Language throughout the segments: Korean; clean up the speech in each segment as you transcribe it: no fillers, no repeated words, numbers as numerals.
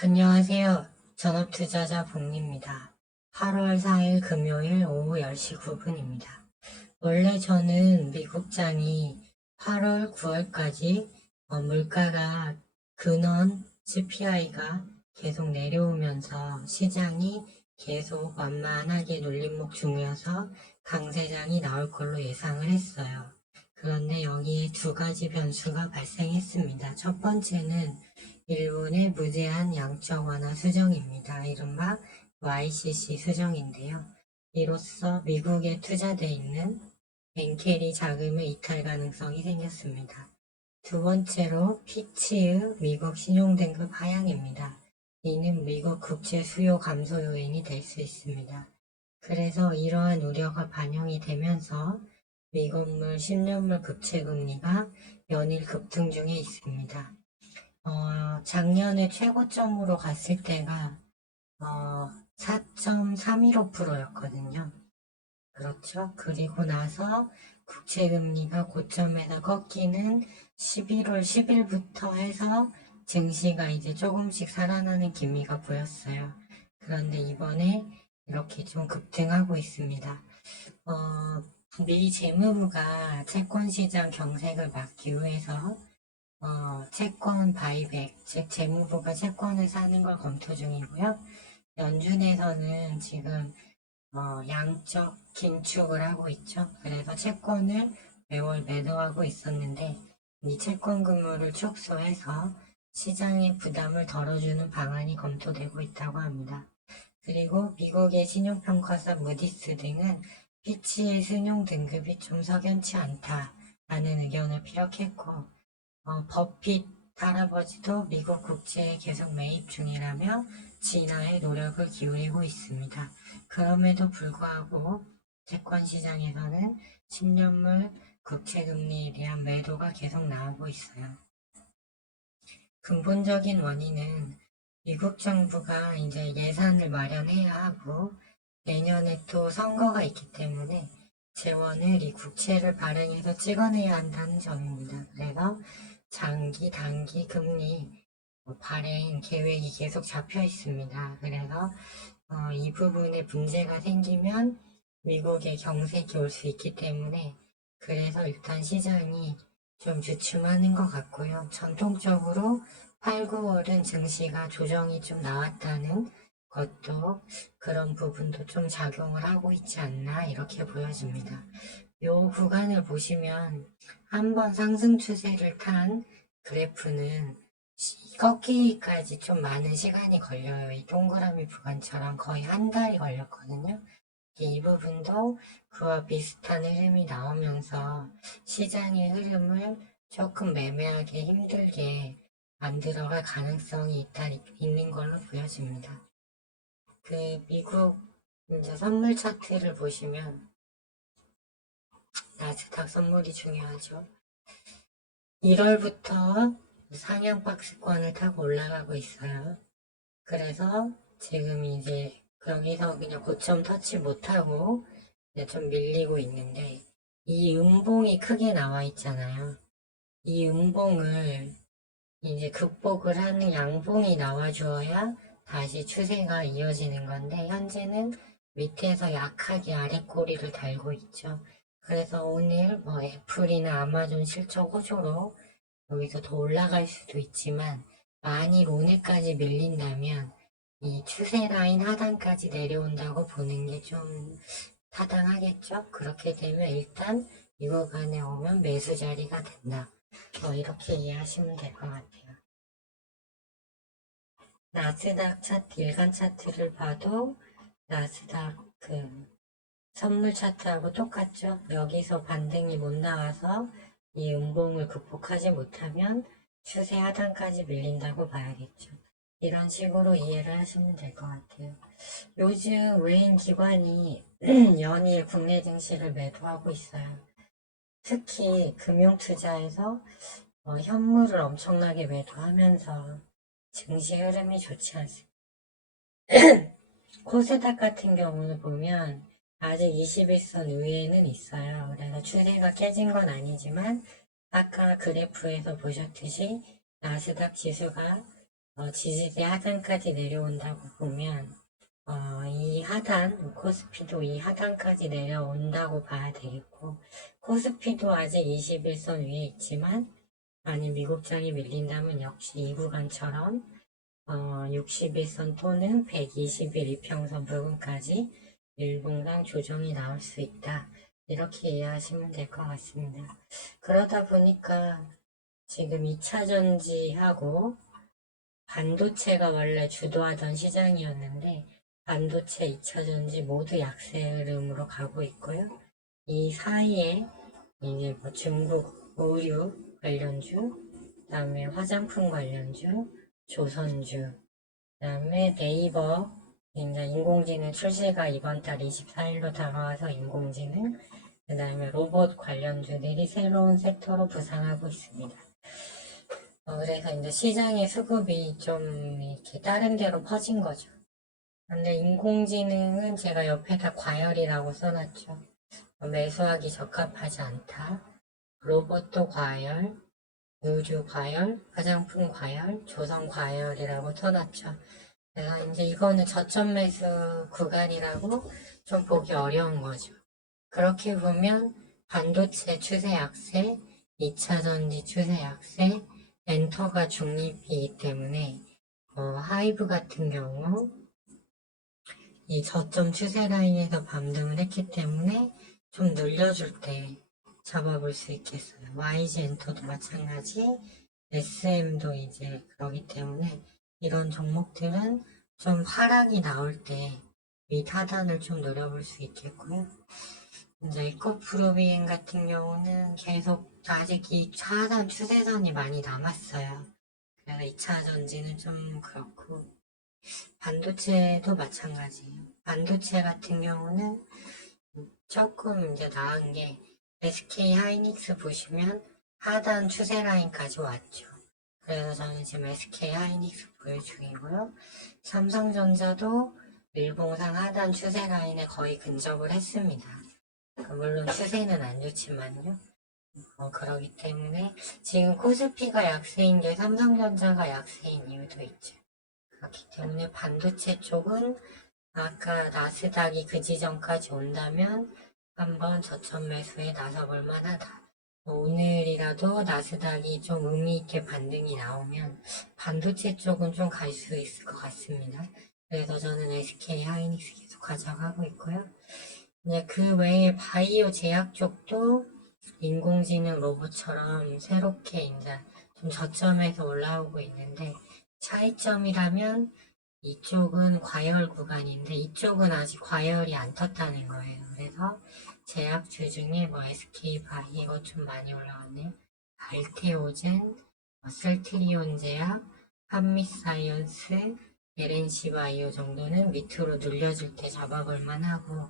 안녕하세요. 전업투자자 복리입니다. 8월 4일 금요일 오후 10시 9분입니다. 원래 저는 미국장이 8월, 9월까지 물가가 근원 CPI가 계속 내려오면서 시장이 계속 완만하게 눌림목 중이어서 강세장이 나올 걸로 예상을 했어요. 그런데 여기에 두 가지 변수가 발생했습니다. 첫 번째는 일본의 무제한 양적 완화 수정입니다. 이른바 YCC 수정인데요. 이로써 미국에 투자돼 있는 엔캐리 자금의 이탈 가능성이 생겼습니다. 두 번째로 피치의 미국 신용등급 하향입니다. 이는 미국 국채 수요 감소 요인이 될 수 있습니다. 그래서 이러한 우려가 반영이 되면서 미국물 10년물 국채 금리가 연일 급등 중에 있습니다. 작년에 최고점으로 갔을 때가 4.315%였거든요. 그렇죠. 그리고 나서 국채금리가 고점에서 꺾이는 11월 10일부터 해서 증시가 이제 조금씩 살아나는 기미가 보였어요. 그런데 이번에 이렇게 좀 급등하고 있습니다. 미 재무부가 채권시장 경색을 막기 위해서 채권 바이백, 즉 재무부가 채권을 사는 걸 검토 중이고요. 연준에서는 지금 양적 긴축을 하고 있죠. 그래서 채권을 매월 매도하고 있었는데 이 채권 규모를 축소해서 시장의 부담을 덜어주는 방안이 검토되고 있다고 합니다. 그리고 미국의 신용평가사 무디스 등은 피치의 신용 등급이 좀 석연치 않다라는 의견을 피력했고 버핏 할아버지도 미국 국채에 계속 매입 중이라며 진화에 노력을 기울이고 있습니다. 그럼에도 불구하고 채권 시장에서는 10년물 국채 금리에 대한 매도가 계속 나오고 있어요. 근본적인 원인은 미국 정부가 이제 예산을 마련해야 하고 내년에 또 선거가 있기 때문에 재원을 이 국채를 발행해서 찍어내야 한다는 점입니다. 그래서 장기, 단기 금리 발행 계획이 계속 잡혀 있습니다. 그래서 이 부분에 문제가 생기면 미국의 경색이 올 수 있기 때문에 그래서 일단 시장이 좀 주춤하는 것 같고요. 전통적으로 8, 9월은 증시가 조정이 좀 나왔다는 것도 그런 부분도 좀 작용을 하고 있지 않나 이렇게 보여집니다. 요 구간을 보시면 한번 상승 추세를 탄 그래프는 꺾이기까지 좀 많은 시간이 걸려요. 이 동그라미 구간처럼 거의 한 달이 걸렸거든요. 이 부분도 그와 비슷한 흐름이 나오면서 시장의 흐름을 조금 매매하게 힘들게 만들어갈 가능성이 있는 걸로 보여집니다. 그 미국 이제 선물 차트를 보시면 나스닥 선물이 중요하죠. 1월부터 상향 박스권을 타고 올라가고 있어요. 그래서 지금 이제 여기서 그냥 고점 터치 못하고 좀 밀리고 있는데 이 음봉이 크게 나와 있잖아요. 이 음봉을 이제 극복을 하는 양봉이 나와주어야 다시 추세가 이어지는 건데 현재는 밑에서 약하게 아래 꼬리를 달고 있죠. 그래서 오늘 뭐 애플이나 아마존 실적 호조로 여기서 더 올라갈 수도 있지만 만일 오늘까지 밀린다면 이 추세 라인 하단까지 내려온다고 보는 게 좀 타당하겠죠? 그렇게 되면 일단 이 구간에 오면 매수 자리가 된다. 이렇게 이해하시면 될 것 같아요. 나스닥 차트, 일간 차트를 봐도 나스닥 선물 차트하고 똑같죠? 여기서 반등이 못 나와서 이 음봉을 극복하지 못하면 추세 하단까지 밀린다고 봐야겠죠. 이런 식으로 이해를 하시면 될 것 같아요. 요즘 외인 기관이 연일 국내 증시를 매도하고 있어요. 특히 금융투자에서 현물을 엄청나게 매도하면서 증시 흐름이 좋지 않습니다. 코스닥 같은 경우는 보면 아직 21선 위에는 있어요. 그래서 추세가 깨진 건 아니지만 아까 그래프에서 보셨듯이 나스닥 지수가 지지대 하단까지 내려온다고 보면 이 하단, 코스피도 이 하단까지 내려온다고 봐야 되겠고, 코스피도 아직 21선 위에 있지만, 만약 미국장이 밀린다면 역시 이 구간처럼 61선 또는 120일 이평선 부분까지 일봉상 조정이 나올 수 있다. 이렇게 이해하시면 될 것 같습니다. 그러다 보니까 지금 2차 전지하고 반도체가 원래 주도하던 시장이었는데 반도체, 2차 전지 모두 약세 흐름으로 가고 있고요. 이 사이에 이제 뭐 중국 의류 관련주, 그다음에 화장품 관련주, 조선주, 그다음에 네이버 이제 인공지능 출시가 이번 달 24일로 다가와서 인공지능, 그다음에 로봇 관련주들이 새로운 섹터로 부상하고 있습니다. 그래서 이제 시장의 수급이 좀 이렇게 다른 데로 퍼진 거죠. 근데 인공지능은 제가 옆에다 과열이라고 써놨죠. 매수하기 적합하지 않다. 로봇도 과열, 의류 과열, 화장품 과열, 조선 과열이라고 써놨죠. 그래서 이제 이거는 저점 매수 구간이라고 좀 보기 어려운 거죠. 그렇게 보면 반도체 추세 약세, 2차 전지 추세 약세, 엔터가 중립이기 때문에 하이브 같은 경우 이 저점 추세 라인에서 반등을 했기 때문에 좀 늘려줄 때 잡아볼 수 있겠어요. YG 엔터도 마찬가지, SM도 이제 그러기 때문에 이런 종목들은 좀 하락이 나올 때 윗하단을 좀 노려볼 수 있겠고요. 이제 이코프로비엔 같은 경우는 계속 아직 이 하단 추세선이 많이 남았어요. 그래서 2차 전지는 좀 그렇고 반도체도 마찬가지예요. 반도체 같은 경우는 조금 이제 나은 게 SK 하이닉스 보시면 하단 추세 라인까지 왔죠. 그래서 저는 지금 SK 하이닉스 보유 중이고요. 삼성전자도 일봉상 하단 추세 라인에 거의 근접을 했습니다. 물론 추세는 안 좋지만요. 그러기 때문에 지금 코스피가 약세인 게 삼성전자가 약세인 이유도 있죠. 그렇기 때문에 반도체 쪽은 아까 나스닥이 그 지점까지 온다면 한번 저점 매수에 나서볼 만하다. 오늘이라도 나스닥이 좀 의미있게 반등이 나오면 반도체 쪽은 좀 갈 수 있을 것 같습니다. 그래서 저는 SK 하이닉스 계속 가져가고 있고요. 이제 그 외에 바이오 제약 쪽도 인공지능 로봇처럼 새롭게 이제 좀 저점에서 올라오고 있는데 차이점이라면 이쪽은 과열 구간인데 이쪽은 아직 과열이 안 텄다는 거예요. 그래서 제약주 중에 뭐 SK바이오 좀 많이 올라왔네요. 알테오젠, 셀트리온 제약, 한미사이언스, LNC바이오 정도는 밑으로 눌려줄 때 잡아볼 만하고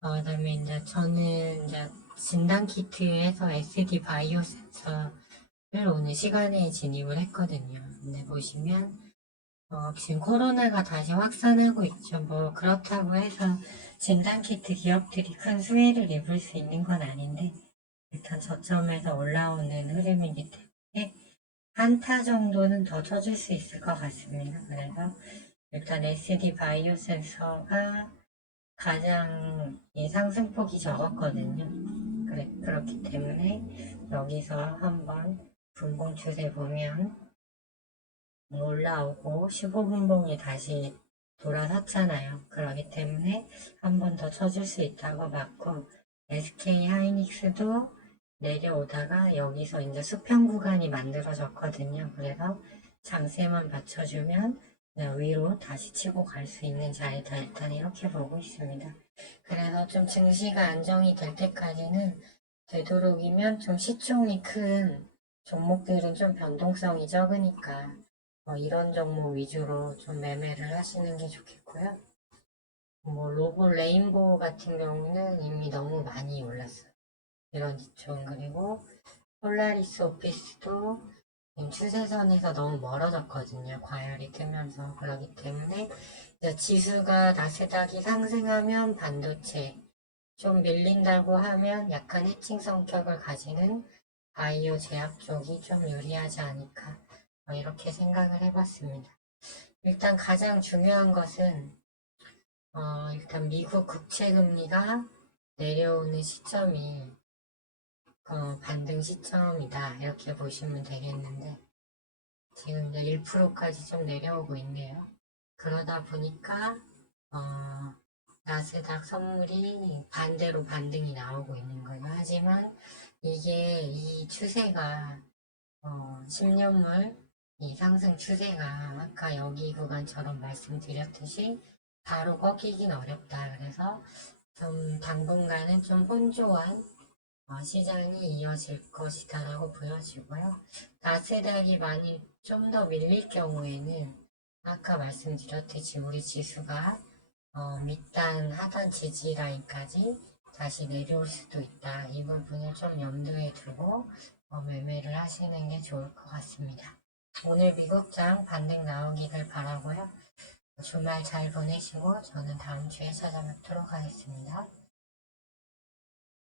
그다음에 이제 저는 이제 진단키트에서 SD 바이오 센서를 오늘 시간에 진입을 했거든요. 근데 보시면 지금 코로나가 다시 확산하고 있죠. 뭐 그렇다고 해서 진단키트 기업들이 큰 수혜를 입을 수 있는 건 아닌데 일단 저점에서 올라오는 흐름이기 때문에 한타 정도는 더 쳐줄 수 있을 것 같습니다. 그래서 일단 SD 바이오 센서가 가장 이 상승폭이 적었거든요. 그렇기 때문에 여기서 한번 분봉 추세 보면 올라오고 15분봉이 다시 돌아섰잖아요. 그렇기 때문에 한 번 더 쳐줄 수 있다고 봤고 SK 하이닉스도 내려오다가 여기서 이제 수평 구간이 만들어졌거든요. 그래서 장세만 받쳐주면 위로 다시 치고 갈 수 있는 자리다 일단 이렇게 보고 있습니다. 그래서 좀 증시가 안정이 될 때까지는 되도록이면 좀 시총이 큰 종목들은 좀 변동성이 적으니까 이런 종목 위주로 좀 매매를 하시는 게 좋겠고요. 뭐 로봇 레인보우 같은 경우는 이미 너무 많이 올랐어요. 이런 지총 그리고 폴라리스 오피스도 추세선에서 너무 멀어졌거든요. 과열이 뜨면서 그렇기 때문에 이제 지수가 나스닥이 상승하면 반도체 좀 밀린다고 하면 약간 해칭 성격을 가지는 바이오 제약 쪽이 좀 유리하지 않을까 이렇게 생각을 해봤습니다. 일단 가장 중요한 것은 일단 미국 국채 금리가 내려오는 시점이 반등 시점이다 이렇게 보시면 되겠는데 지금 이제 1%까지 좀 내려오고 있네요. 그러다 보니까 나스닥 선물이 반대로 반등이 나오고 있는 거예요. 하지만 이게 이 추세가 10년물 이 상승 추세가 아까 여기 구간처럼 말씀드렸듯이 바로 꺾이긴 어렵다. 그래서 좀 당분간은 좀 혼조한 시장이 이어질 것이다라고 보여지고요. 나스닥이 많이 좀 더 밀릴 경우에는 아까 말씀드렸듯이 우리 지수가 밑단 하단 지지 라인까지 다시 내려올 수도 있다. 이 부분을 좀 염두에 두고 매매를 하시는 게 좋을 것 같습니다. 오늘 미국장 반등 나오기를 바라고요. 주말 잘 보내시고 저는 다음 주에 찾아뵙도록 하겠습니다.